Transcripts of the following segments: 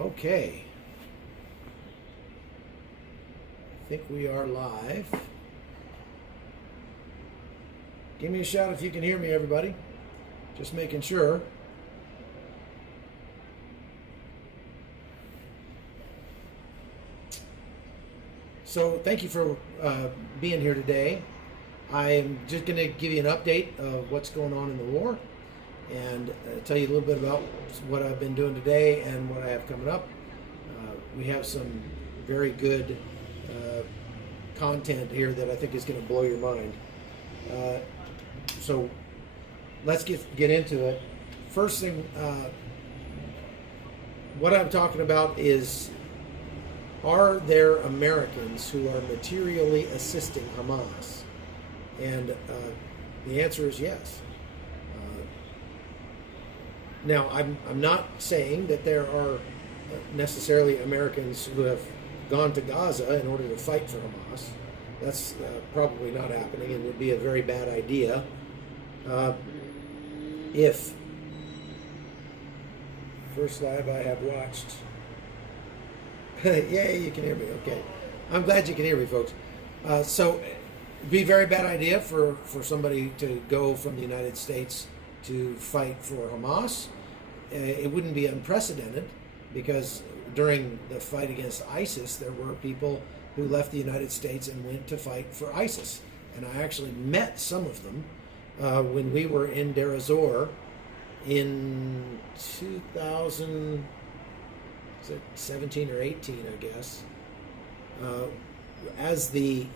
Okay. I think we are live. Give me a shout if you can hear me, everybody. Just making sure. So thank you for being here today. I'm just going to give you an update of what's going on in the war and tell you a little bit about what I've been doing today and what I have coming up. We have some very good content here that I think is going to blow your mind. So let's get into it. First thing, what I'm talking about is, are there Americans who are materially assisting Hamas? And the answer is yes. Now, I'm not saying that there are necessarily Americans who have gone to Gaza in order to fight for Hamas. That's probably not happening and would be a very bad idea. If first live I have watched. Yay, you can hear me. Okay. I'm glad you can hear me, folks. So it'd be a very bad idea for somebody to go from the United States to fight for Hamas. It wouldn't be unprecedented because during the fight against ISIS, there were people who left the United States and went to fight for ISIS. And I actually met some of them when we were in Deir ez-Zor in 2017 or 18, I guess, as the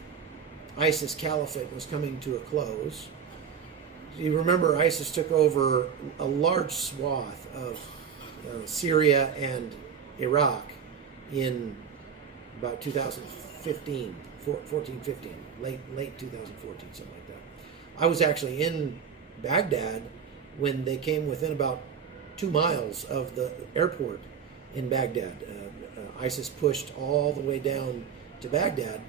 ISIS caliphate was coming to a close. You remember ISIS took over a large swath of Syria and Iraq in about 2015, 14-15, late 2014, something like that. I was actually in Baghdad when they came within about 2 miles of the airport in Baghdad. ISIS pushed all the way down to Baghdad,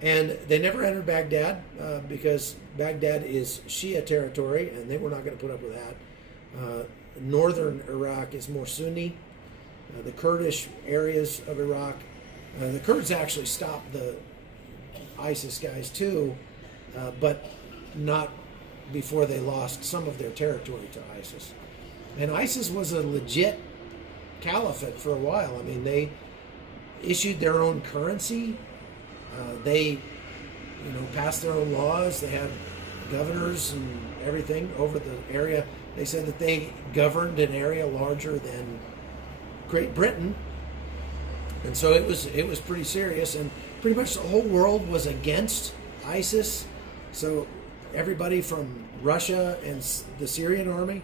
and they never entered Baghdad because Baghdad is Shia territory, and they were not going to put up with that. Northern Iraq is more Sunni. The Kurdish areas of Iraq, the Kurds actually stopped the ISIS guys too, but not before they lost some of their territory to ISIS. And ISIS was a legit caliphate for a while. I mean, they issued their own currency. They, passed their own laws. They had governors and everything over the area. They said that they governed an area larger than Great Britain, and so it was pretty serious. And pretty much the whole world was against ISIS. So everybody from Russia and the Syrian army,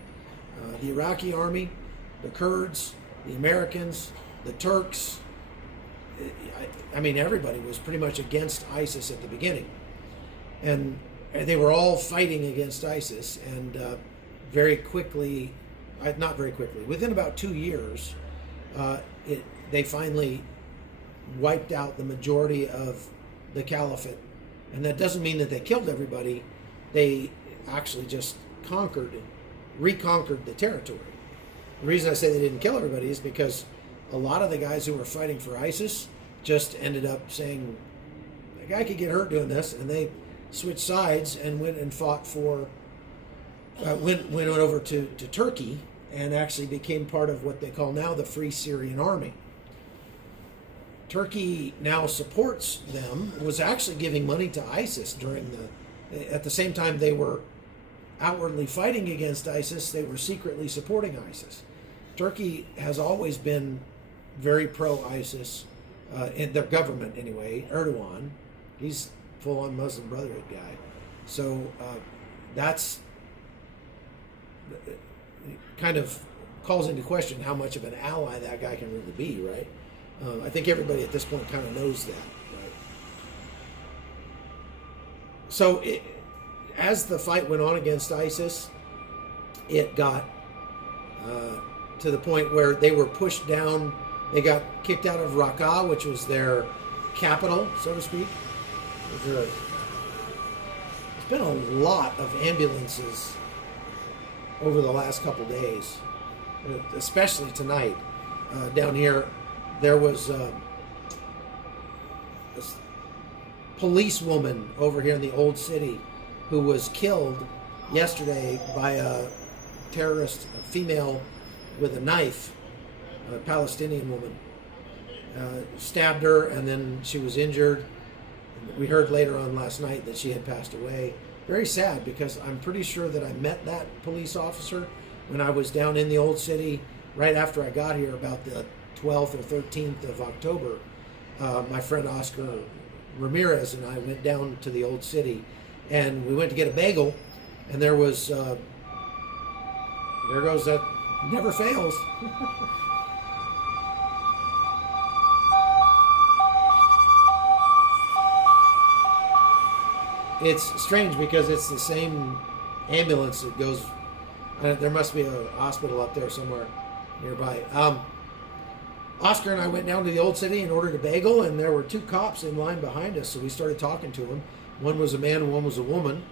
the Iraqi army, the Kurds, the Americans, the Turks. I mean, everybody was pretty much against ISIS at the beginning. And they were all fighting against ISIS. And very quickly, not very quickly, within about 2 years, they finally wiped out the majority of the caliphate. And that doesn't mean that they killed everybody. They actually just reconquered the territory. The reason I say they didn't kill everybody is because a lot of the guys who were fighting for ISIS just ended up saying, the guy could get hurt doing this, and they switched sides and went and fought for, went over to Turkey and actually became part of what they call now the Free Syrian Army. Turkey now supports them, was actually giving money to ISIS at the same time they were outwardly fighting against ISIS, they were secretly supporting ISIS. Turkey has always been very pro-ISIS, in their government anyway. Erdogan, he's full-on Muslim Brotherhood guy. So that's kind of calls into question how much of an ally that guy can really be, right? I think everybody at this point kind of knows that, right? So as the fight went on against ISIS, it got to the point where they were pushed down. They got kicked out of Raqqa, which was their capital, so to speak. There's been a lot of ambulances over the last couple days, especially tonight. down here, there was this policewoman over here in the old city who was killed yesterday by a terrorist, a female with a knife, a Palestinian woman. Stabbed her, and then she was injured. We heard later on last night that she had passed away. Very sad, because I'm pretty sure that I met that police officer when I was down in the old city right after I got here, about the 12th or 13th of October. My friend Oscar Ramirez and I went down to the old city, and we went to get a bagel, and there was, there goes that, never fails. It's strange because it's the same ambulance that goes. There must be a hospital up there somewhere nearby. Oscar and I went down to the old city and ordered a bagel, and there were two cops in line behind us, so we started talking to them. One was a man and one was a woman.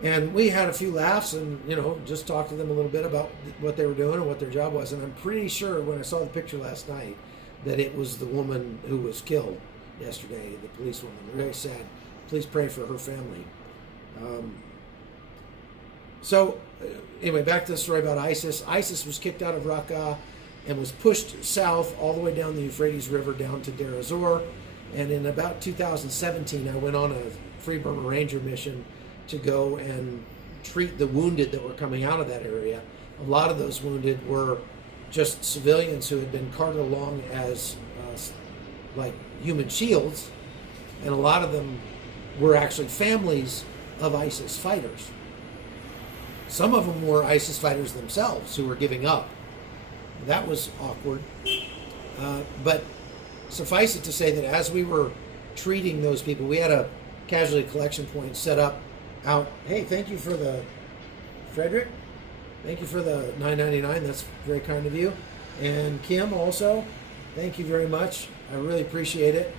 And we had a few laughs and, just talked to them a little bit about what they were doing and what their job was. And I'm pretty sure when I saw the picture last night that it was the woman who was killed yesterday, the policewoman. Very sad. Please pray for her family. Anyway, back to the story about ISIS. ISIS was kicked out of Raqqa and was pushed south all the way down the Euphrates River down to Deir ez-Zor. And in about 2017, I went on a Free Burma Ranger mission to go and treat the wounded that were coming out of that area. A lot of those wounded were just civilians who had been carted along as like human shields, and a lot of them were actually families of ISIS fighters. Some of them were ISIS fighters themselves who were giving up. That was awkward. But suffice it to say that as we were treating those people, we had a casualty collection point set up out. Hey, thank you for the, Frederick, thank you for the $9.99. That's very kind of you. And Kim also, thank you very much. I really appreciate it.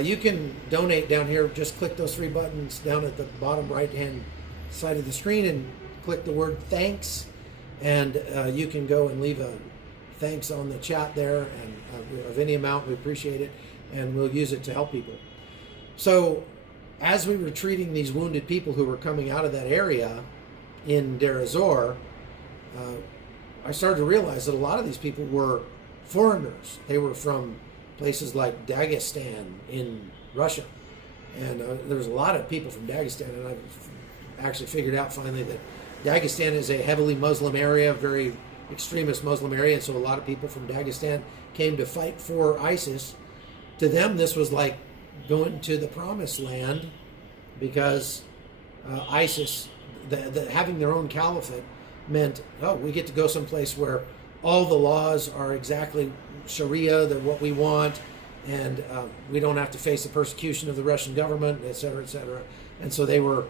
You can donate down here. Just click those three buttons down at the bottom right-hand side of the screen and click the word thanks. And you can go and leave a thanks on the chat there, and of any amount. We appreciate it, and we'll use it to help people. So as we were treating these wounded people who were coming out of that area in Deir ez-Zor, I started to realize that a lot of these people were foreigners. They were from places like Dagestan in Russia. And there was a lot of people from Dagestan, and I actually figured out finally that Dagestan is a heavily Muslim area, very extremist Muslim area, and so a lot of people from Dagestan came to fight for ISIS. To them, this was like going to the promised land, because ISIS, having their own caliphate, meant, we get to go someplace where all the laws are exactly Sharia, they're what we want, and we don't have to face the persecution of the Russian government, et cetera, et cetera. And so they were,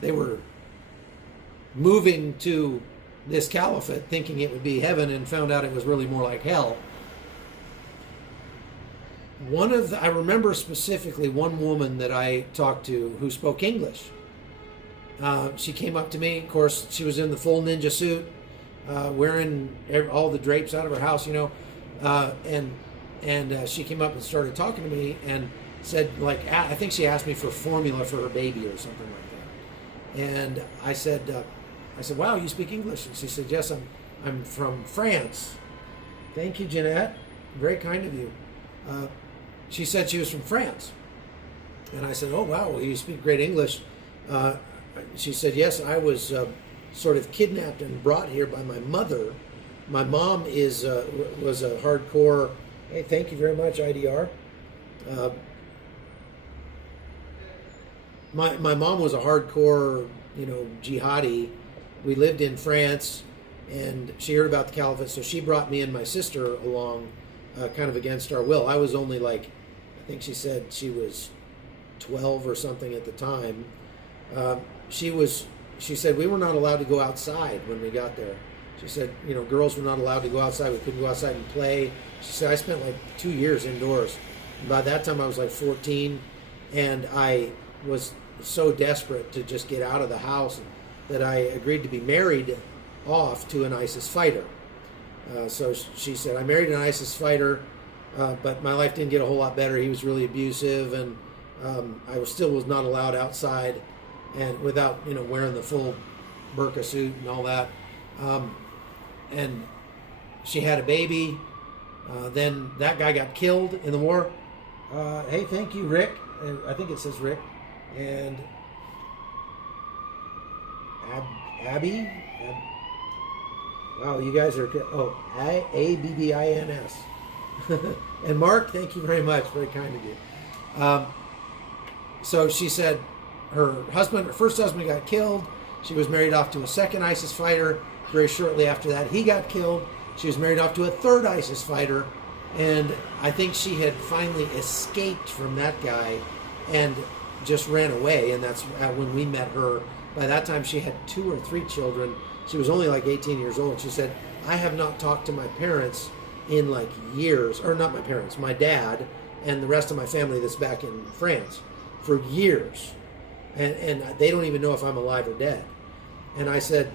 they were moving to this caliphate thinking it would be heaven, and found out it was really more like hell. I remember specifically one woman that I talked to who spoke English. She came up to me. Of course, she was in the full ninja suit, wearing all the drapes out of her house, and she came up and started talking to me and said, I think she asked me for formula for her baby or something like that. And I said, wow, you speak English? And she said, yes, I'm from France. Thank you, Jeanette. Very kind of you. She said she was from France. And I said, oh, wow, well, you speak great English. She said, yes, I was sort of kidnapped and brought here by my mother. My mom was a hardcore, hey, thank you very much, IDR. My mom was a hardcore, jihadi. We lived in France, and she heard about the caliphate, so she brought me and my sister along, kind of against our will. I was only I think she said she was 12 or something at the time. She said we were not allowed to go outside when we got there. She said, girls were not allowed to go outside. We couldn't go outside and play. She said, I spent 2 years indoors. And by that time I was 14, and I was so desperate to just get out of the house that I agreed to be married off to an ISIS fighter. So she said, I married an ISIS fighter, but my life didn't get a whole lot better. He was really abusive, and I still was not allowed outside, and without wearing the full burqa suit and all that. And she had a baby. Then that guy got killed in the war. Hey, thank you, Rick. I think it says Rick. And Abby. Wow, you guys are... Oh, Abbins. And Mark, thank you very much. Very kind of you. So she said her first husband got killed. She was married off to a second ISIS fighter. Very shortly after that, he got killed. She was married off to a third ISIS fighter. And I think she had finally escaped from that guy and just ran away. And that's when we met her. By that time, she had 2 or 3 children. She was only like 18 years old. She said, I have not talked to my parents in like years, or not my parents, my dad and the rest of my family that's back in France for years. And they don't even know if I'm alive or dead. And I said,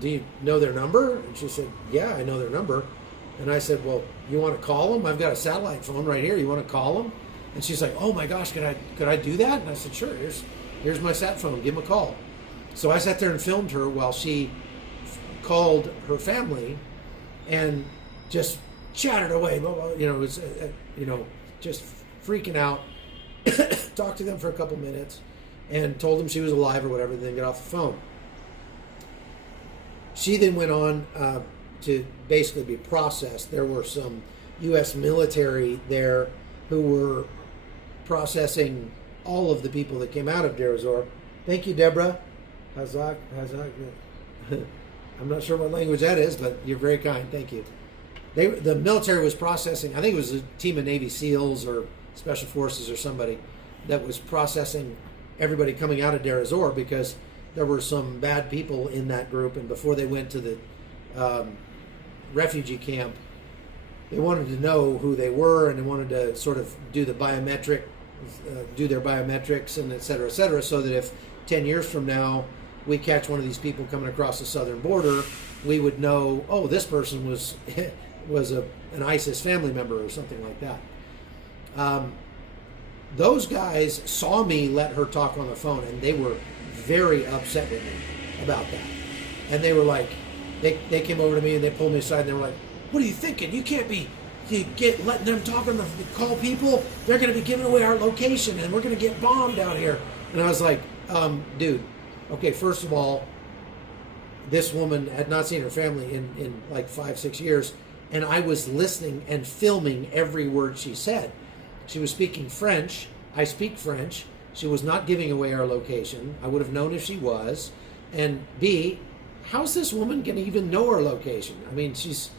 do you know their number? And she said, yeah, I know their number. And I said, well, you want to call them? I've got a satellite phone right here. You want to call them? And she's like, oh my gosh, could I do that? And I said, sure, here's my sat phone. Give them a call. So I sat there and filmed her while she called her family and just chattered away. It was, just freaking out. Talked to them for a couple minutes and told them she was alive or whatever, then got off the phone. She then went on to basically be processed. There were some U.S. military there who were processing all of the people that came out of Deir ez-Zor. Thank you, Deborah. Hazak. I'm not sure what language that is, but you're very kind. Thank you. The military was processing, I think it was a team of Navy SEALs or Special Forces or somebody that was processing everybody coming out of Deir ez-Zor because there were some bad people in that group, and before they went to the refugee camp, they wanted to know who they were, and they wanted to sort of do their biometrics and et cetera, so that if 10 years from now we catch one of these people coming across the southern border, we would know, oh, this person was an ISIS family member or something like that. Those guys saw me let her talk on the phone, and they were very upset with me about that. And they were like, they came over to me and they pulled me aside and they were like, what are you thinking? You can't be letting them talk on the call people. They're going to be giving away our location and we're going to get bombed out here. And I was like, dude, okay, first of all, this woman had not seen her family in like 5-6 years, and I was listening and filming every word she said. She was speaking French. I speak French. She was not giving away our location. I would have known if she was. And B, how's this woman going to even know our location? I mean, she's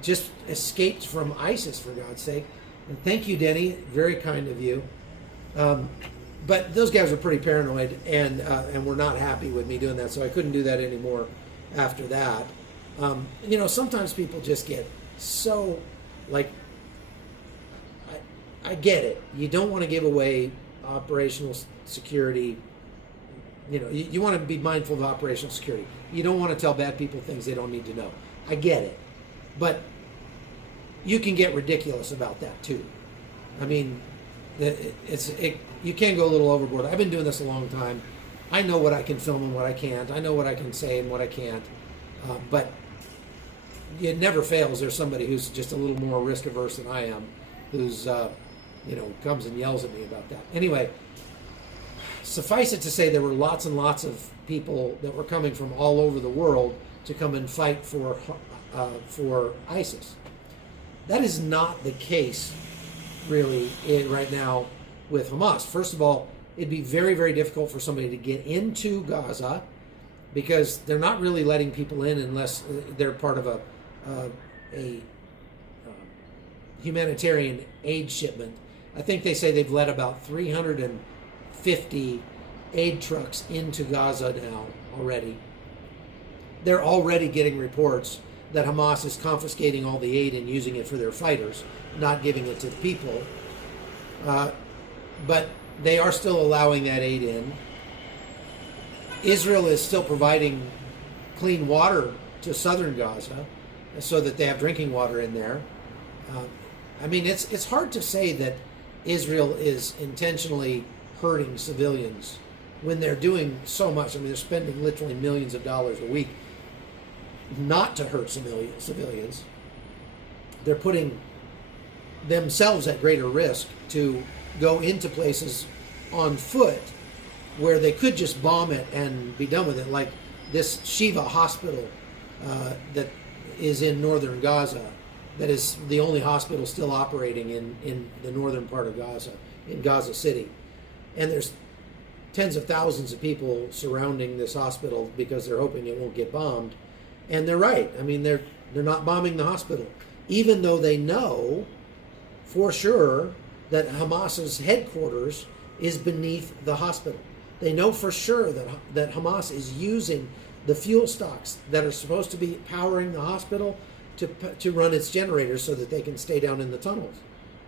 just escaped from ISIS, for God's sake. And thank you, Denny. Very kind of you. But those guys were pretty paranoid and were not happy with me doing that, so I couldn't do that anymore after that. Sometimes people just get so, like, I get it. You don't want to give away operational security. You want to be mindful of operational security. You don't want to tell bad people things they don't need to know. I get it. But you can get ridiculous about that too. I mean, you can go a little overboard. I've been doing this a long time. I know what I can film and what I can't. I know what I can say and what I can't. But it never fails. There's somebody who's just a little more risk averse than I am, who's comes and yells at me about that. Anyway, suffice it to say, there were lots and lots of people that were coming from all over the world to come and fight for ISIS. That is not the case, really, right now with Hamas. First of all, it'd be very, very difficult for somebody to get into Gaza because they're not really letting people in unless they're part of a humanitarian aid shipment. I think they say they've let about 350 aid trucks into Gaza now already. They're already getting reports that Hamas is confiscating all the aid and using it for their fighters, not giving it to the people. But they are still allowing that aid in. Israel is still providing clean water to southern Gaza. so that they have drinking water in there. I mean, it's hard to say that Israel is intentionally hurting civilians when they're doing so much. I mean, they're spending literally millions of dollars a week not to hurt civilians. They're putting themselves at greater risk to go into places on foot where they could just bomb it and be done with it, like this Shiva hospital that is in northern Gaza, that is the only hospital still operating in the northern part of Gaza, in Gaza City. And there's tens of thousands of people surrounding this hospital because they're hoping it won't get bombed. And they're right. I mean, they're not bombing the hospital, even though they know for sure that Hamas's headquarters is beneath the hospital. They know for sure that Hamas is using the fuel stocks that are supposed to be powering the hospital to run its generators so that they can stay down in the tunnels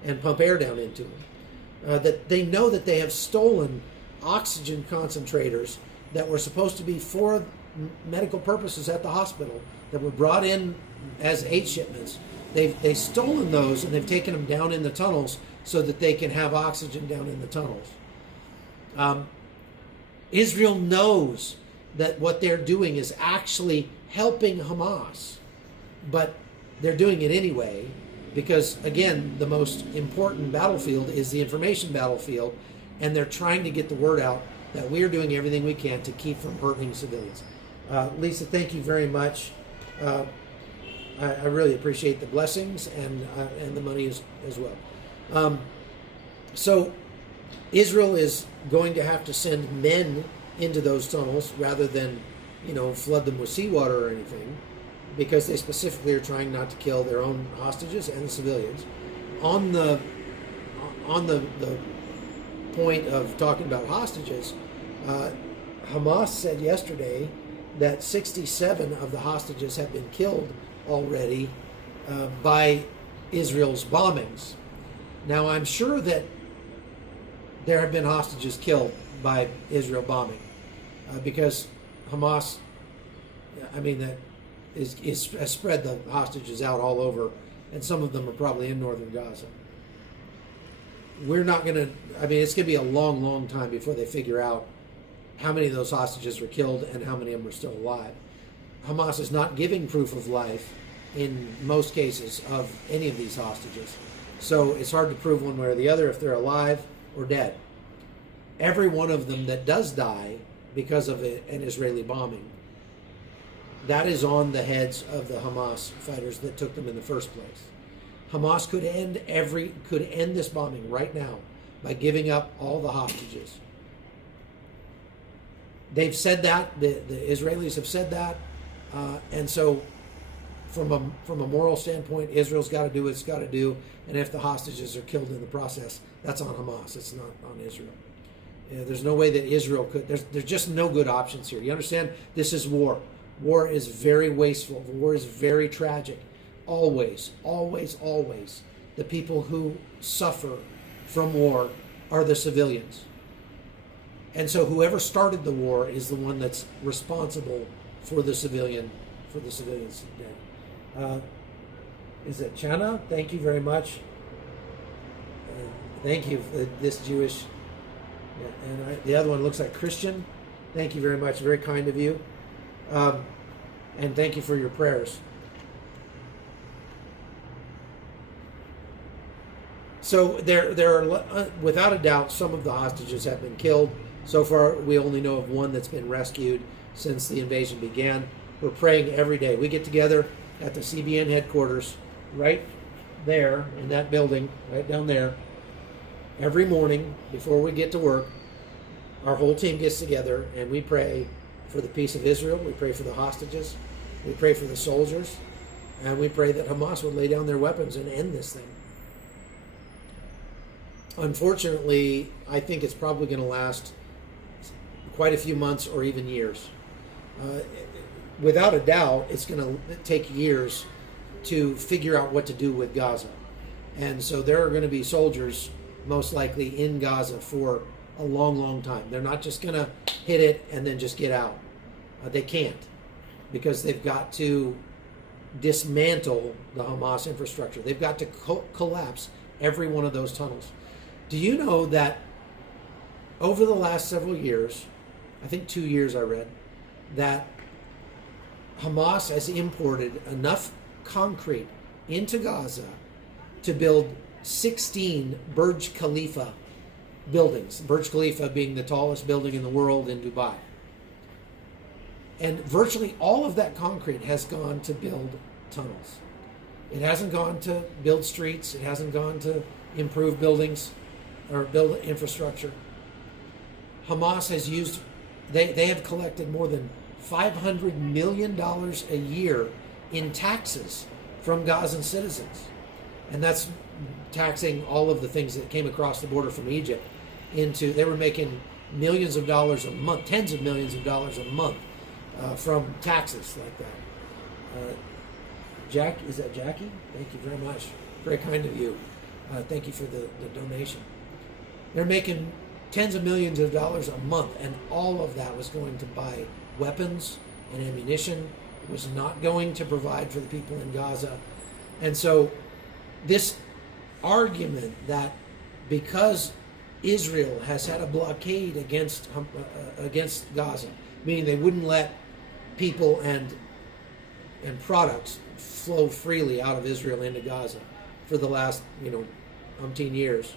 and pump air down into them. That they know that they have stolen oxygen concentrators that were supposed to be for medical purposes at the hospital, that were brought in as aid shipments. They've stolen those and they've taken them down in the tunnels so that they can have oxygen down in the tunnels. Israel knows that what they're doing is actually helping Hamas, but they're doing it anyway because, again, the most important battlefield is the information battlefield, and they're trying to get the word out that we're doing everything we can to keep from hurting civilians. Lisa, thank you very much. I really appreciate the blessings and the money as well. So Israel is going to have to send men into those tunnels rather than, flood them with seawater or anything, because they specifically are trying not to kill their own hostages and the civilians. On the point of talking about hostages, Hamas said yesterday that 67 of the hostages have been killed already by Israel's bombings. Now, I'm sure that there have been hostages killed by Israel bombing because Hamas, that has spread the hostages out all over, and some of them are probably in northern Gaza. We're not going to, it's going to be a long, long time before they figure out how many of those hostages were killed and how many of them are still alive. Hamas is not giving proof of life in most cases of any of these hostages. So it's hard to prove one way or the other if they're alive or dead. Every one of them that does die because of an Israeli bombing, that is on the heads of the Hamas fighters that took them in the first place. Hamas could end this bombing right now by giving up all the hostages. They've said that, the Israelis have said that, and so from a moral standpoint, Israel's got to do what it's got to do, and if the hostages are killed in the process, that's on Hamas. It's not on Israel. There's no way that Israel could. There's just no good options here. You understand? This is war. War is very wasteful. War is very tragic. Always, always, always, the people who suffer from war are the civilians. And so whoever started the war is the one that's responsible for the civilians' death. Is it Chana? Thank you very much. Thank you for this Jewish. And the other one looks like Christian. Thank you very much. Very kind of you. And thank you for your prayers. So there are, without a doubt, some of the hostages have been killed. So far, we only know of one that's been rescued since the invasion began. We're praying every day. We get together at the CBN headquarters right there in that building, right down there. Every morning before we get to work, our whole team gets together and we pray for the peace of Israel. We pray for the hostages. We pray for the soldiers. And we pray that Hamas would lay down their weapons and end this thing. Unfortunately, I think it's probably going to last quite a few months or even years. Without a doubt, it's going to take years to figure out what to do with Gaza. And so there are going to be soldiers most likely in Gaza for a long, long time. They're not just going to hit it and then just get out. They can't, because they've got to dismantle the Hamas infrastructure. They've got to collapse every one of those tunnels. Do you know that over the last several years, I think 2 years I read, that Hamas has imported enough concrete into Gaza to build 16 Burj Khalifa buildings. Burj Khalifa being the tallest building in the world in Dubai. And virtually all of that concrete has gone to build tunnels. It hasn't gone to build streets. It hasn't gone to improve buildings or build infrastructure. Hamas has used, they have collected more than $500 million a year in taxes from Gazan citizens. And that's taxing all of the things that came across the border from Egypt into, they were making millions of dollars a month, tens of millions of dollars a month from taxes like that. Jack, is that Jackie? Thank you very much. Very kind of you. Thank you for the donation. They're making tens of millions of dollars a month, and all of that was going to buy weapons and ammunition. It was not going to provide for the people in Gaza. And so this argument that because Israel has had a blockade against Gaza, meaning they wouldn't let people and products flow freely out of Israel into Gaza for the last, umpteen years,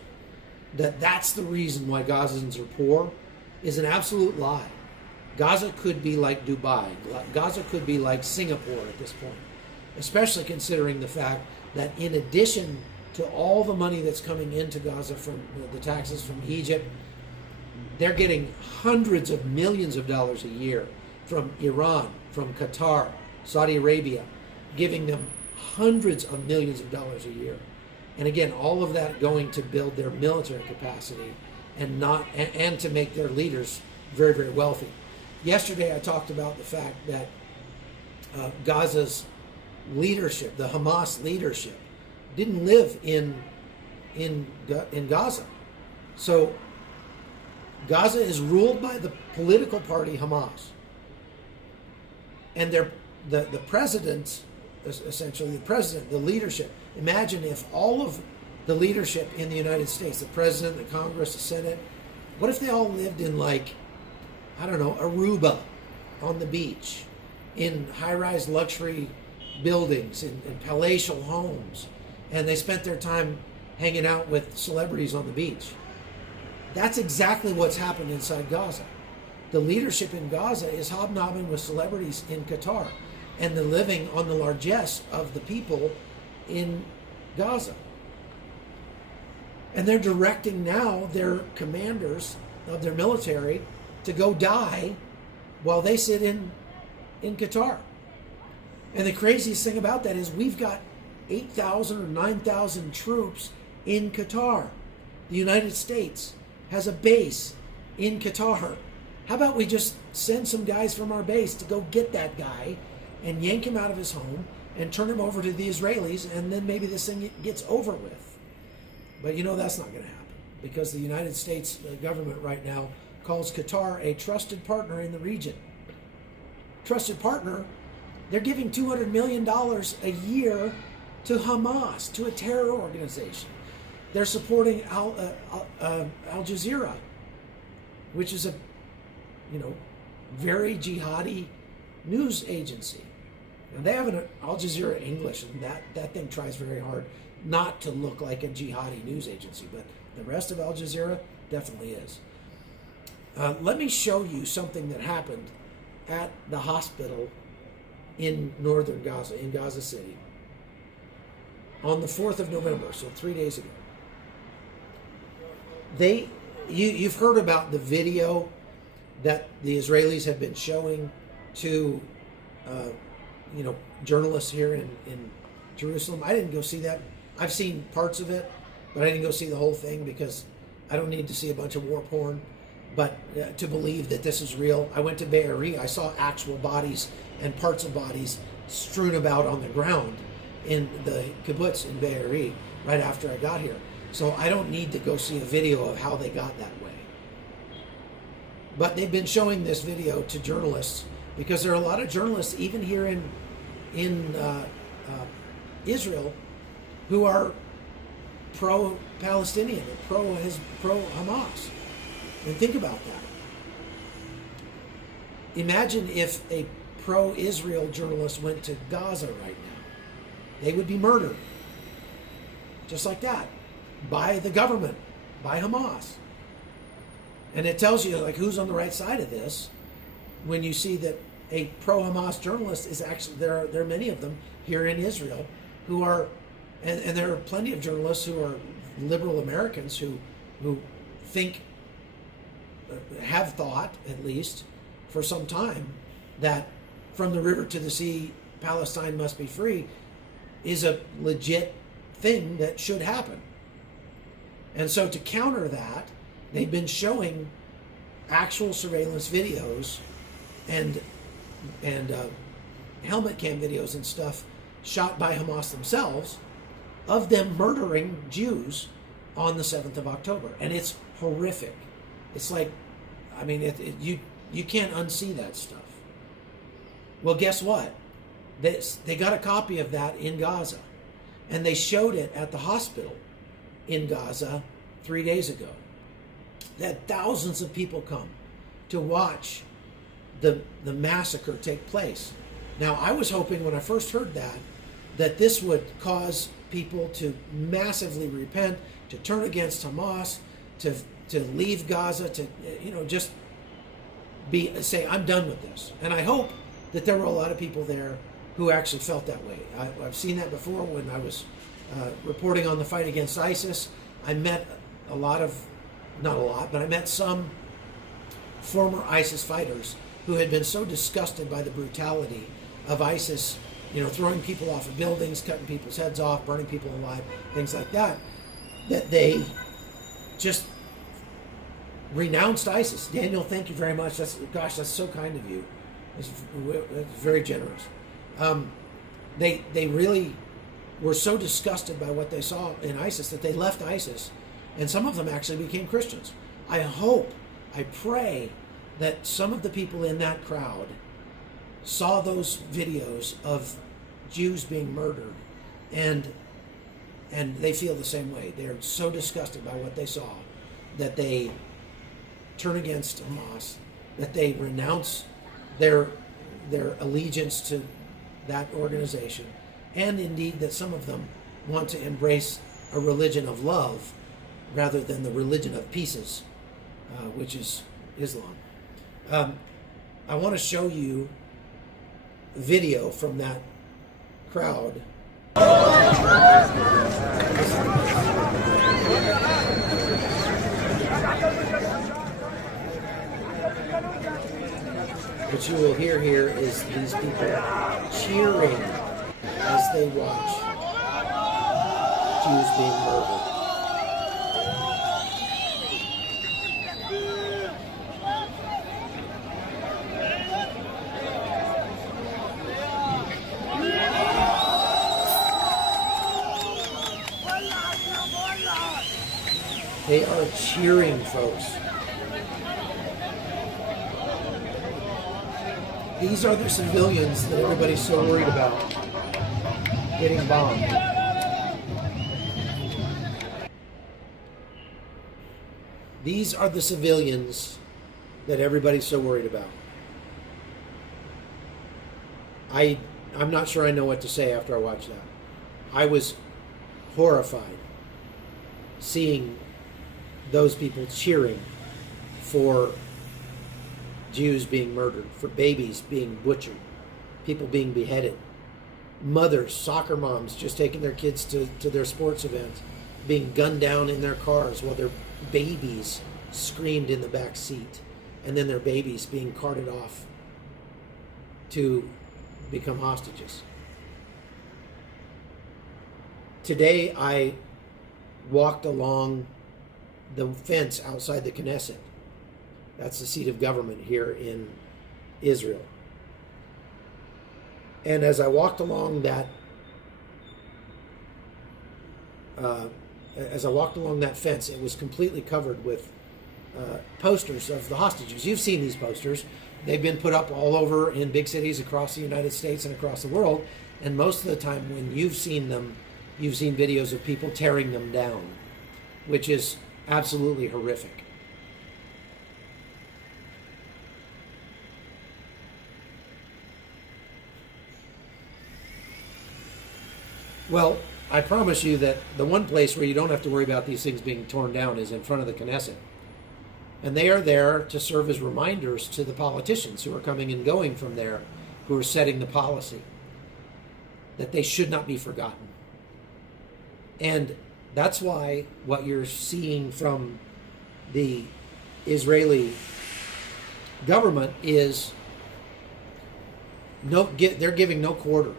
that's the reason why Gazans are poor, is an absolute lie. Gaza could be like Dubai. Gaza could be like Singapore at this point, especially considering the fact that in addition to all the money that's coming into Gaza from the taxes from Egypt, they're getting hundreds of millions of dollars a year from Iran, from Qatar, Saudi Arabia, giving them hundreds of millions of dollars a year. And again, all of that going to build their military capacity and to make their leaders very, very wealthy. Yesterday I talked about the fact that Gaza's leadership, the Hamas leadership, didn't live in Gaza. So Gaza is ruled by the political party Hamas. And the president, essentially the president, the leadership. Imagine if all of the leadership in the United States, the president, the Congress, the Senate, what if they all lived in Aruba on the beach, in high-rise luxury buildings, in palatial homes, and they spent their time hanging out with celebrities on the beach? That's exactly what's happened inside Gaza. The leadership in Gaza is hobnobbing with celebrities in Qatar, and they're living on the largesse of the people in Gaza. And they're directing now their commanders of their military to go die while they sit in Qatar. And the craziest thing about that is we've got 8,000 or 9,000 troops in Qatar. The United States has a base in Qatar. How about we just send some guys from our base to go get that guy and yank him out of his home and turn him over to the Israelis, and then maybe this thing gets over with. But that's not going to happen, because the United States government right now calls Qatar a trusted partner in the region. Trusted partner? They're giving $200 million a year to Hamas, to a terror organization. They're supporting Al Jazeera, which is a very jihadi news agency. And they have an Al Jazeera English, and that thing tries very hard not to look like a jihadi news agency, but the rest of Al Jazeera definitely is. Let me show you something that happened at the hospital in northern Gaza, in Gaza City, on the 4th of November, so 3 days ago. You've heard about the video that the Israelis have been showing to journalists here in Jerusalem. I didn't go see that. I've seen parts of it, but I didn't go see the whole thing because I don't need to see a bunch of war porn. But to believe that this is real, I went to Be'eri. I saw actual bodies and parts of bodies strewn about on the ground in the kibbutz in Be'eri right after I got here. So I don't need to go see a video of how they got that way. But they've been showing this video to journalists because there are a lot of journalists, even here in Israel who are pro-Palestinian or pro-Hamas. And think about that. Imagine if a pro-Israel journalist went to Gaza right now. They would be murdered. Just like that. By the government. By Hamas. And it tells you like who's on the right side of this when you see that a pro-Hamas journalist is actually, there are many of them here in Israel who are, and there are plenty of journalists who are liberal Americans who think, have thought at least for some time, that from the river to the sea, Palestine must be free is a legit thing that should happen. And so to counter that, they've been showing actual surveillance videos and helmet cam videos and stuff shot by Hamas themselves of them murdering Jews on the 7th of October. And it's horrific. It's like, I mean, you can't unsee that stuff. Well, guess what? They got a copy of that in Gaza. And they showed it at the hospital in Gaza 3 days ago. They had thousands of people come to watch the massacre take place. Now, I was hoping when I first heard that this would cause people to massively repent, to turn against Hamas, to leave Gaza, to just say, I'm done with this. And I hope that there were a lot of people there who actually felt that way. I've seen that before when I was reporting on the fight against ISIS. I met not a lot, but I met some former ISIS fighters who had been so disgusted by the brutality of ISIS, throwing people off of buildings, cutting people's heads off, burning people alive, things like that, that they just renounced ISIS. Daniel, thank you very much. That's so kind of you. It's very generous. They really were so disgusted by what they saw in ISIS that they left ISIS, and some of them actually became Christians. I pray that some of the people in that crowd saw those videos of Jews being murdered, and they feel the same way. They're so disgusted by what they saw that they turn against Hamas, that they renounce their allegiance to that organization, and indeed that some of them want to embrace a religion of love rather than the religion of pieces, which is Islam. I want to show you video from that crowd. What you will hear here is these people cheering as they watch Jews being murdered. They are cheering, folks. These are the civilians that everybody's so worried about getting bombed. These are the civilians that everybody's so worried about. I'm not sure I know what to say after I watched that. I was horrified seeing those people cheering for Jews being murdered, for babies being butchered, people being beheaded, mothers, soccer moms just taking their kids to their sports events, being gunned down in their cars while their babies screamed in the back seat, and then their babies being carted off to become hostages. Today I walked along the fence outside the Knesset. That's the seat of government here in Israel. And as I walked along that fence, it was completely covered with posters of the hostages. You've seen these posters. They've been put up all over in big cities across the United States and across the world. And most of the time when you've seen them, you've seen videos of people tearing them down, which is absolutely horrific. Well, I promise you that the one place where you don't have to worry about these things being torn down is in front of the Knesset. And they are there to serve as reminders to the politicians who are coming and going from there, who are setting the policy, that they should not be forgotten. And that's why what you're seeing from the Israeli government is they're giving no quarter.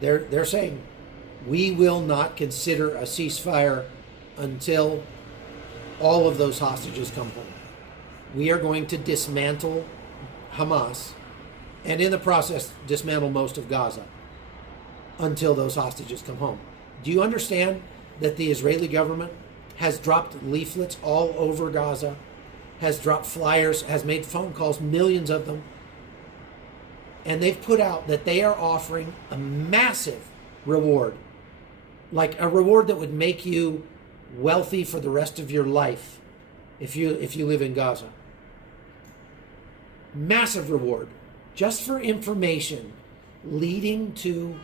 They're saying, we will not consider a ceasefire until all of those hostages come home. We are going to dismantle Hamas, and in the process dismantle most of Gaza until those hostages come home. Do you understand that the Israeli government has dropped leaflets all over Gaza, has dropped flyers, has made phone calls, millions of them, and they've put out that they are offering a massive reward, like a reward that would make you wealthy for the rest of your life if you live in Gaza. Massive reward just for information leading to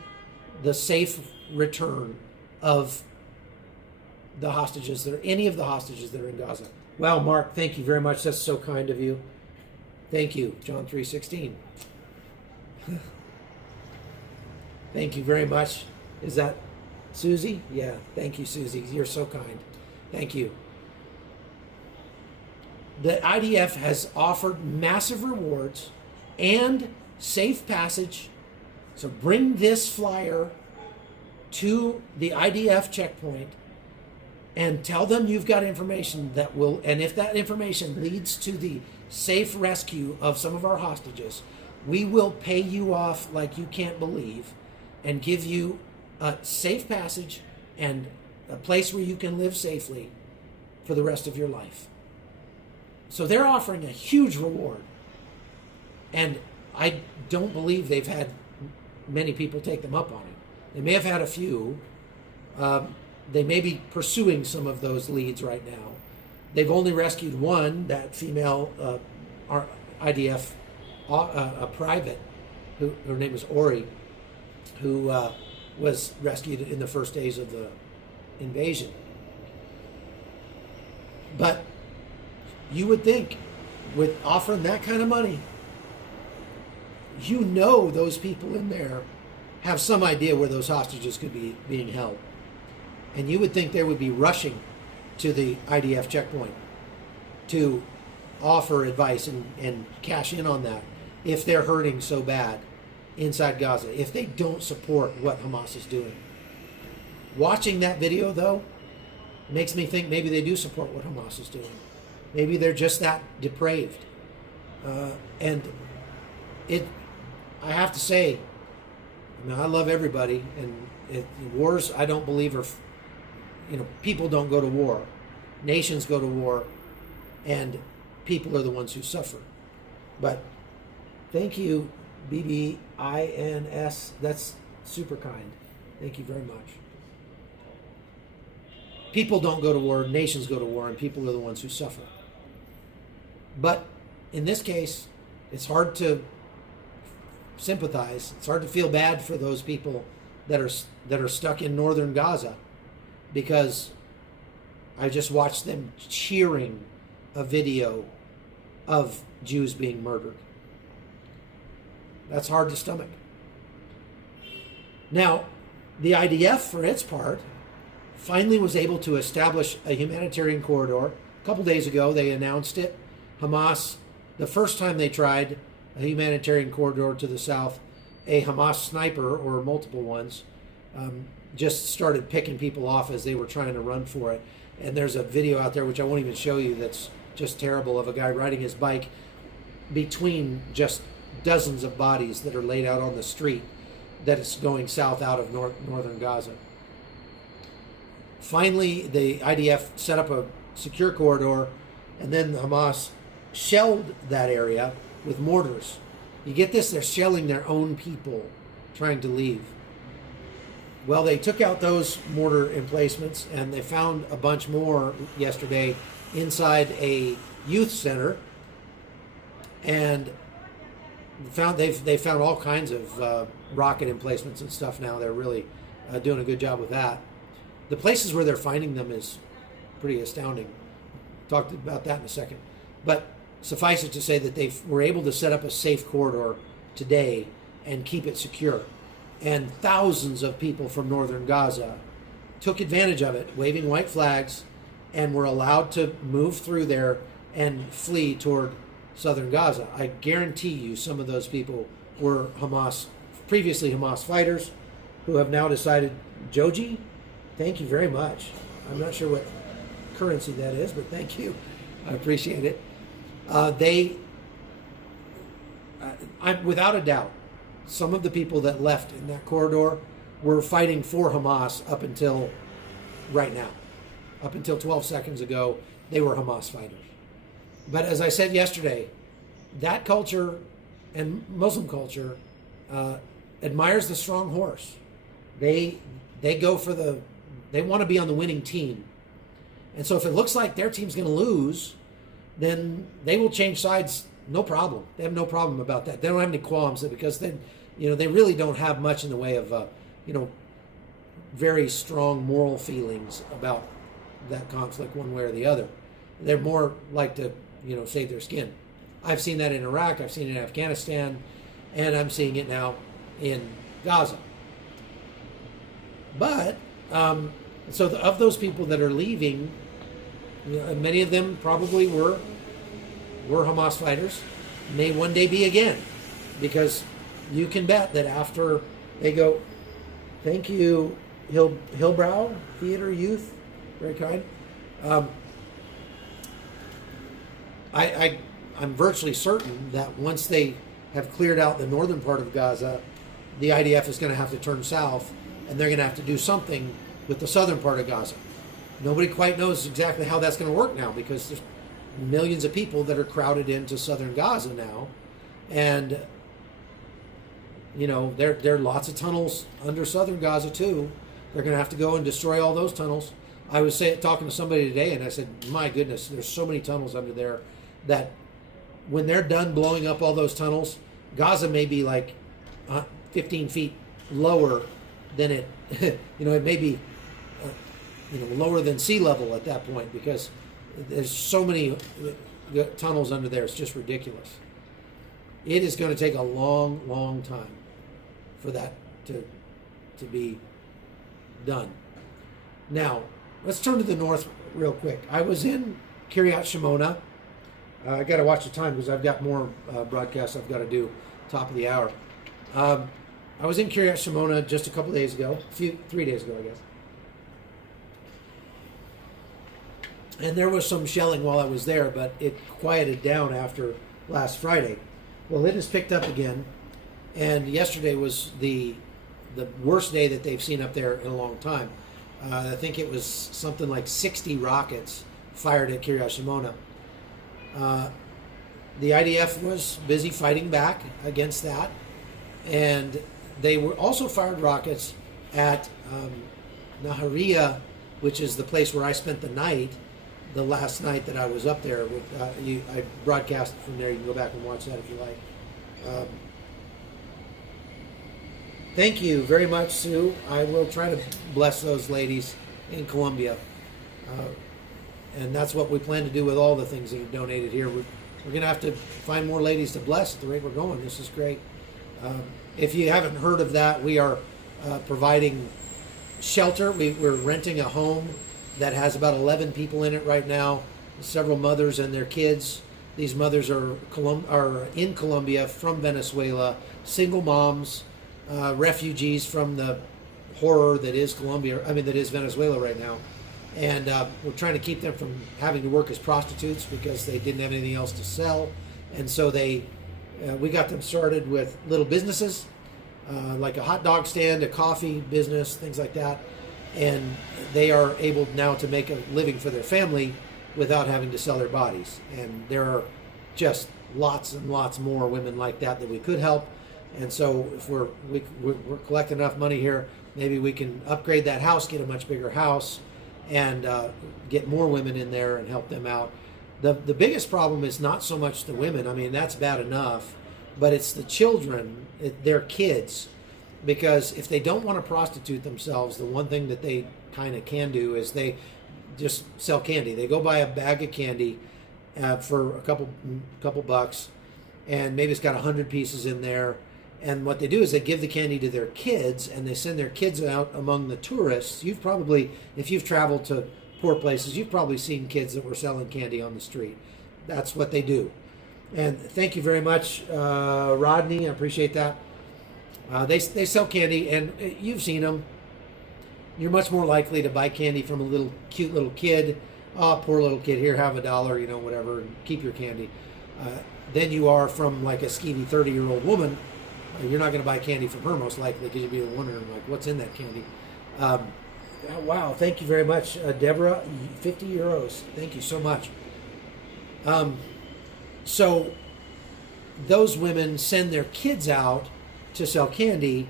the safe return of the hostages that are any of the hostages that are in Gaza. Well, Mark, thank you very much. That's so kind of you. Thank you, John 3:16. Thank you very much. Is that Susie? Yeah, thank you, Susie. You're so kind. Thank you. The IDF has offered massive rewards and safe passage. So bring this flyer to the IDF checkpoint and tell them you've got information that will, and if that information leads to the safe rescue of some of our hostages, we will pay you off like you can't believe and give you a safe passage and a place where you can live safely for the rest of your life. So they're offering a huge reward. And I don't believe they've had many people take them up on it. They may have had a few. They may be pursuing some of those leads right now. They've only rescued one, that female IDF a private, who her name is Ori, who was rescued in the first days of the invasion. But you would think, with offering that kind of money, you know those people in there have some idea where those hostages could be being held. And you would think they would be rushing to the IDF checkpoint to offer advice and cash in on that if they're hurting so bad inside Gaza, if they don't support what Hamas is doing. Watching that video, though, makes me think maybe they do support what Hamas is doing. Maybe they're just that depraved. And I have to say, I love everybody, and wars I don't believe are, people don't go to war. Nations go to war, and people are the ones who suffer. But thank you, BBINS. That's super kind. Thank you very much. People don't go to war, nations go to war, and people are the ones who suffer. But in this case, it's hard to sympathize. It's hard to feel bad for those people that are stuck in northern Gaza, because I just watched them cheering a video of Jews being murdered. That's hard to stomach. Now, the IDF, for its part, finally was able to establish a humanitarian corridor. A couple days ago, they announced it. Hamas, the first time they tried a humanitarian corridor to the south, a Hamas sniper, or multiple ones, just started picking people off as they were trying to run for it. And there's a video out there, which I won't even show you, that's just terrible, of a guy riding his bike between just dozens of bodies that are laid out on the street that is going south out of northern Gaza. Finally, the IDF set up a secure corridor, and then Hamas shelled that area with mortars. You get this? They're shelling their own people trying to leave. Well, they took out those mortar emplacements, and they found a bunch more yesterday inside a youth center, and they found all kinds of rocket emplacements and stuff now. They're really doing a good job with that. The places where they're finding them is pretty astounding. Talk about that in a second. But suffice it to say that they were able to set up a safe corridor today and keep it secure. And thousands of people from northern Gaza took advantage of it, waving white flags, and were allowed to move through there and flee toward southern Gaza. I guarantee you some of those people were previously Hamas fighters who have now decided, Joji, thank you very much. I'm not sure what currency that is, but thank you. I appreciate it. I'm without a doubt, some of the people that left in that corridor were fighting for Hamas up until right now. Up until 12 seconds ago, they were Hamas fighters. But as I said yesterday, that culture and Muslim culture admires the strong horse. They want to be on the winning team. And so if it looks like their team's going to lose, then they will change sides, no problem. They have no problem about that. They don't have any qualms because then, they really don't have much in the way of, very strong moral feelings about that conflict one way or the other. They're more like to, save their skin. I've seen that in Iraq, I've seen it in Afghanistan, and I'm seeing it now in Gaza. But, of those people that are leaving, many of them probably were Hamas fighters, may one day be again, because you can bet that after they go, thank you, Hillbrow Theater Youth, very kind. I'm virtually certain that once they have cleared out the northern part of Gaza, the IDF is going to have to turn south, and they're going to have to do something with the southern part of Gaza. Nobody quite knows exactly how that's going to work now, because there's millions of people that are crowded into southern Gaza now, and there are lots of tunnels under southern Gaza too. They're going to have to go and destroy all those tunnels. I was talking to somebody today, and I said, my goodness, there's so many tunnels under there that when they're done blowing up all those tunnels, Gaza may be like 15 feet lower than it, it may be lower than sea level at that point, because there's so many tunnels under there. It's just ridiculous. It is going to take a long, long time for that to be done. Now, let's turn to the north real quick. I was in Kiryat Shimona. I got to watch the time because I've got more broadcasts I've got to do top of the hour. I was in Kiryat Shimona just a couple days ago, 3 days ago, I guess. And there was some shelling while I was there, but it quieted down after last Friday. Well, it has picked up again, and yesterday was the worst day that they've seen up there in a long time. I think it was something like 60 rockets fired at Kiryat Shimona. The IDF was busy fighting back against that, and they were also fired rockets at Nahariya, which is the place where I spent the night, the last night that I was up there. I broadcast from there. You can go back and watch that if you like. Thank you very much, Sue. I will try to bless those ladies in Colombia. And that's what we plan to do with all the things that are donated here. We're going to have to find more ladies to bless at the rate we're going. This is great. If you haven't heard of that, we are providing shelter. We're renting a home that has about 11 people in it right now, several mothers and their kids. These mothers are in Colombia from Venezuela, single moms, refugees from the horror that is that is Venezuela right now. And we're trying to keep them from having to work as prostitutes because they didn't have anything else to sell. And so we got them started with little businesses, like a hot dog stand, a coffee business, things like that. And they are able now to make a living for their family without having to sell their bodies. And there are just lots and lots more women like that we could help. And so if we're collecting enough money here, maybe we can upgrade that house, get a much bigger house, and get more women in there and help them out. The biggest problem is not so much the women. I mean, that's bad enough, but it's the children, their kids. Because if they don't want to prostitute themselves, the one thing that they kind of can do is they just sell candy. They go buy a bag of candy for a couple bucks, and maybe it's got 100 pieces in there. And what they do is they give the candy to their kids, and they send their kids out among the tourists. You've probably, if you've traveled to poor places, you've probably seen kids that were selling candy on the street. That's what they do. And thank you very much, Rodney. I appreciate that. They sell candy, and you've seen them. You're much more likely to buy candy from a cute little kid. Oh, poor little kid, here, have $1, whatever, and keep your candy. Than you are from like a skeevy 30-year-old woman. You're not going to buy candy from her most likely because you'd be wondering like what's in that candy. Wow, thank you very much, Deborah. 50 euros. Thank you so much. So those women send their kids out to sell candy,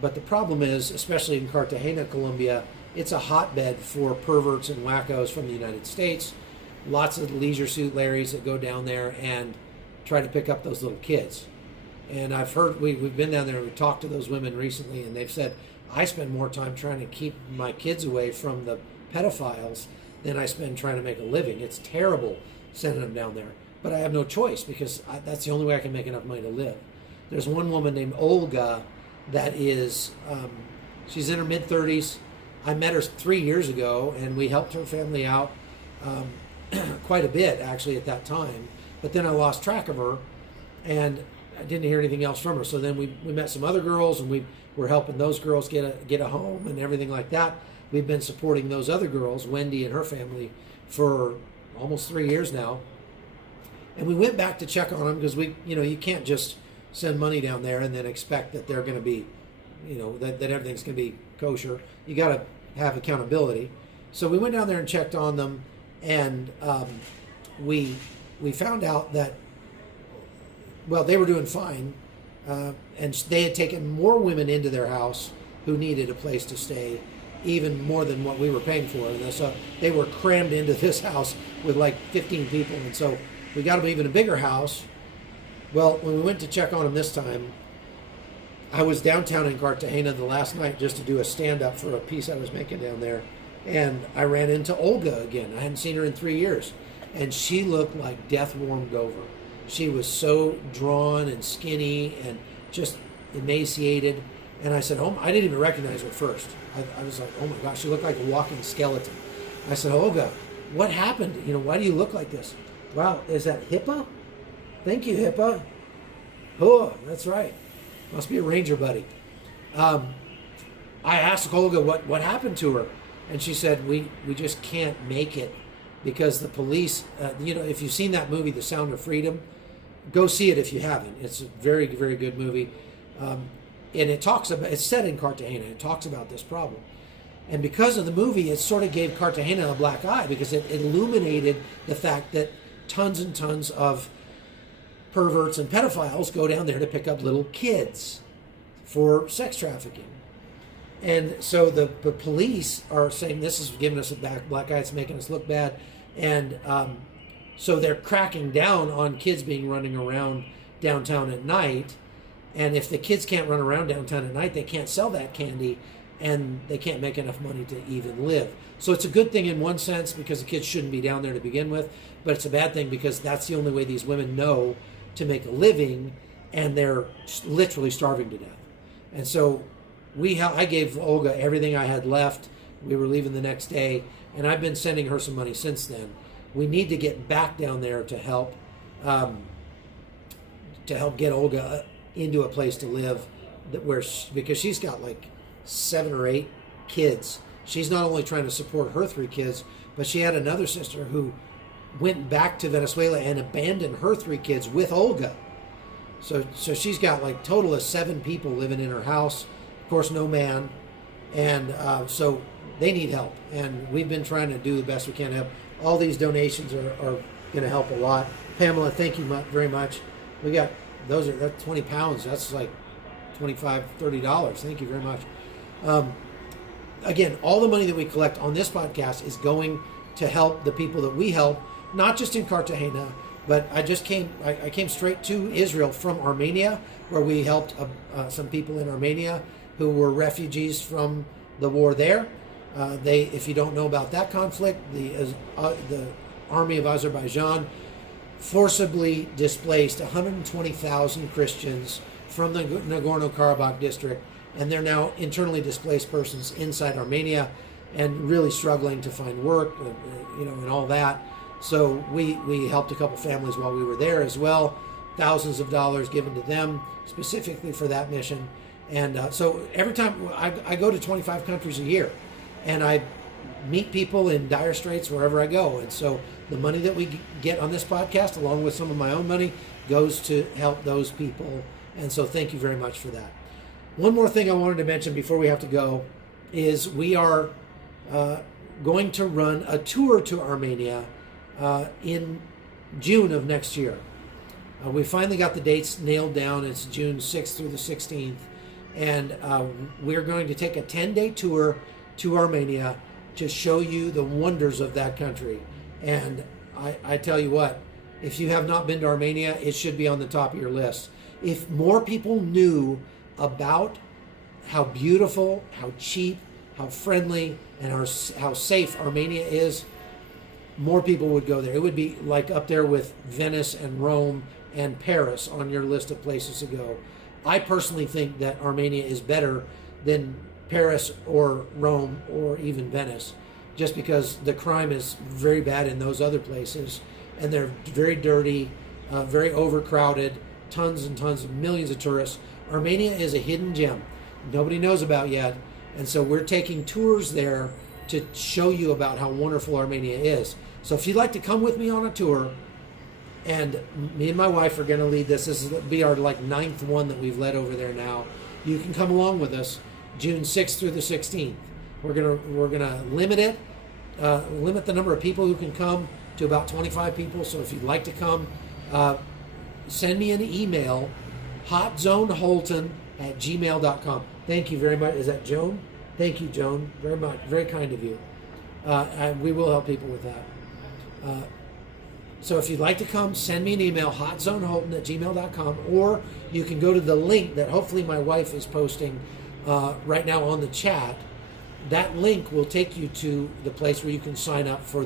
but the problem is, especially in Cartagena, Colombia, it's a hotbed for perverts and wackos from the United States. Lots of leisure suit Larrys that go down there and try to pick up those little kids. And I've heard, we've been down there and we've talked to those women recently, and they've said, I spend more time trying to keep my kids away from the pedophiles than I spend trying to make a living. It's terrible sending them down there. But I have no choice because that's the only way I can make enough money to live. There's one woman named Olga that is, she's in her mid-30s. I met her 3 years ago, and we helped her family out quite a bit, actually, at that time. But then I lost track of her, and I didn't hear anything else from her. So then we met some other girls, and we were helping those girls get a home and everything like that. We've been supporting those other girls, Wendy and her family, for almost 3 years now. And we went back to check on them because you can't just send money down there and then expect that they're going to be, that everything's going to be kosher. You got to have accountability. So we went down there and checked on them, and we found out that, well, they were doing fine, and they had taken more women into their house who needed a place to stay, even more than what we were paying for. And so they were crammed into this house with like 15 people, and so we got them even a bigger house. Well, when we went to check on them this time, I was downtown in Cartagena the last night just to do a stand-up for a piece I was making down there, and I ran into Olga again. I hadn't seen her in 3 years, and she looked like death warmed over. She was so drawn and skinny and just emaciated, and I said, I didn't even recognize her at first. I was like, oh my gosh, she looked like a walking skeleton. I said, Olga, what happened? Why do you look like this? Wow, is that Hippa? Thank you, Hippa. Oh, that's right. Must be a ranger buddy. I asked Olga what happened to her, and she said, we just can't make it because the police, if you've seen that movie, The Sound of Freedom, go see it if you haven't. It's a very, very good movie. And it's set in Cartagena. It talks about this problem. And because of the movie, it sort of gave Cartagena a black eye because it illuminated the fact that tons and tons of perverts and pedophiles go down there to pick up little kids for sex trafficking. And so the police are saying this is giving us a black eye, it's making us look bad. And so they're cracking down on kids being running around downtown at night. And if the kids can't run around downtown at night, they can't sell that candy, and they can't make enough money to even live. So it's a good thing in one sense because the kids shouldn't be down there to begin with, but it's a bad thing because that's the only way these women know to make a living, and they're literally starving to death. And so I gave Olga everything I had left. We were leaving the next day, and I've been sending her some money since then. We need to get back down there to help get Olga into a place to live because she's got like 7 or 8 kids. She's not only trying to support her 3 kids, but she had another sister who went back to Venezuela and abandoned her 3 kids with Olga. So she's got like total of 7 people living in her house. Of course, no man. And so they need help. And we've been trying to do the best we can to help. All these donations are going to help a lot. Pamela, thank you very much. We got, that's 20 pounds. That's like $25, $30. Thank you very much. again, all the money that we collect on this podcast is going to help the people that we help, not just in Cartagena, but I came straight to Israel from Armenia, where we helped some people in Armenia who were refugees from the war there. If you don't know about that conflict, the army of Azerbaijan forcibly displaced 120,000 Christians from the Nagorno-Karabakh district, and they're now internally displaced persons inside Armenia and really struggling to find work, and all that. So we helped a couple families while we were there as well. Thousands of dollars given to them specifically for that mission. And so every time I go to 25 countries a year, and I meet people in dire straits wherever I go. And so the money that we get on this podcast, along with some of my own money, goes to help those people. And so thank you very much for that. One more thing I wanted to mention before we have to go is we are going to run a tour to Armenia in June of next year. We finally got the dates nailed down. It's June 6th through the 16th. And we're going to take a 10-day tour to Armenia to show you the wonders of that country. And I tell you what, if you have not been to Armenia, it should be on the top of your list. If more people knew about how beautiful, how cheap, how friendly, and how safe Armenia is, more people would go there. It would be like up there with Venice and Rome and Paris on your list of places to go. I personally think that Armenia is better than Paris or Rome or even Venice, just because the crime is very bad in those other places, and they're very dirty, very overcrowded, tons and tons, millions of tourists. Armenia is a hidden gem nobody knows about yet, and so we're taking tours there to show you about how wonderful Armenia is. So if you'd like to come with me on a tour, and me and my wife are going to lead this. This will be our 9th one that we've led over there now. You can come along with us, June 6th through the 16th. We're gonna limit it, limit the number of people who can come to about 25 people. So if you'd like to come, send me an email, hotzoneholton@gmail.com. Thank you very much. Is that Joan? Thank you, Joan, very much. Very kind of you. And we will help people with that. So if you'd like to come, send me an email, hotzoneholton@gmail.com, or you can go to the link that hopefully my wife is posting right now on the chat. That link will take you to the place where you can sign up for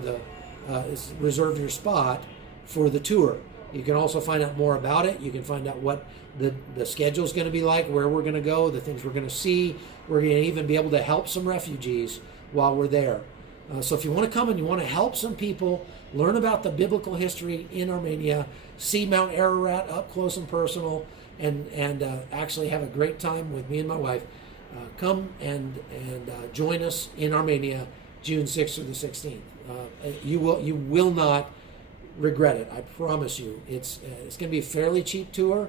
reserve your spot for the tour. You can also find out more about it. You can find out what the schedule is going to be like, where we're going to go, the things we're going to see. We're going to even be able to help some refugees while we're there. So if you want to come and you want to help some people, learn about the biblical history in Armenia, see Mount Ararat up close and personal, and actually have a great time with me and my wife, come and join us in Armenia, June 6th through the 16th. You will not regret it. I promise you. It's going to be a fairly cheap tour.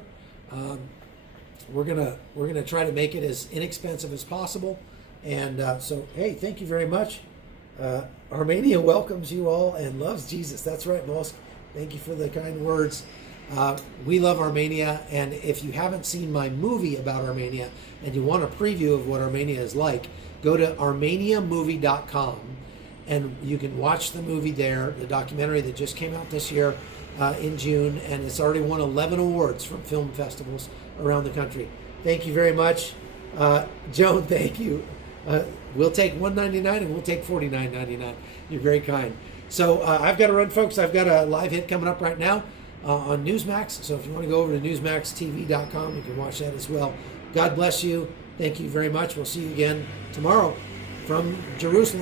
We're gonna try to make it as inexpensive as possible. And so, hey, thank you very much. Armenia welcomes you all and loves Jesus. That's right, Mosk. Thank you for the kind words. We love Armenia, and if you haven't seen my movie about Armenia and you want a preview of what Armenia is like, go to armeniamovie.com and you can watch the movie there, the documentary that just came out this year in June, and it's already won 11 awards from film festivals around the country. Thank you very much. Joan, thank you. We'll take $1.99 and we'll take $49.99. You're very kind. So I've got to run, folks. I've got a live hit coming up right now on Newsmax. So if you want to go over to newsmaxtv.com, you can watch that as well. God bless you. Thank you very much. We'll see you again tomorrow from Jerusalem.